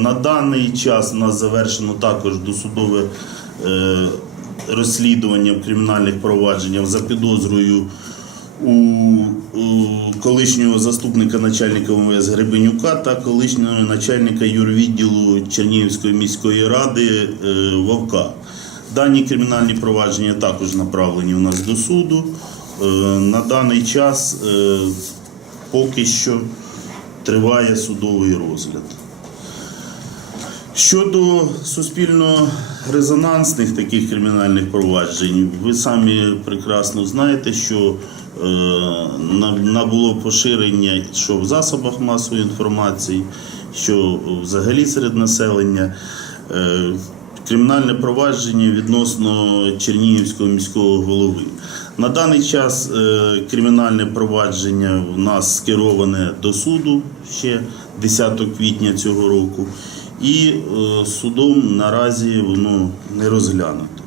На даний час у нас завершено також досудове е, розслідування в кримінальних провадженнях за підозрою у, колишнього заступника начальника МВС Гребенюка та колишнього начальника юрвідділу Чернігівської міської ради е, Вовка. Дані кримінальні провадження також направлені у нас до суду. Е, На даний час поки що триває судовий розгляд. Щодо суспільно резонансних таких кримінальних проваджень, ви самі прекрасно знаєте, що е, набуло поширення що в засобах масової інформації, що взагалі серед населення. Е, Кримінальне провадження відносно Чернігівського міського голови. На даний час е, кримінальне провадження в нас скероване до суду ще 10 квітня цього року, і е, судом наразі воно не розглянуто.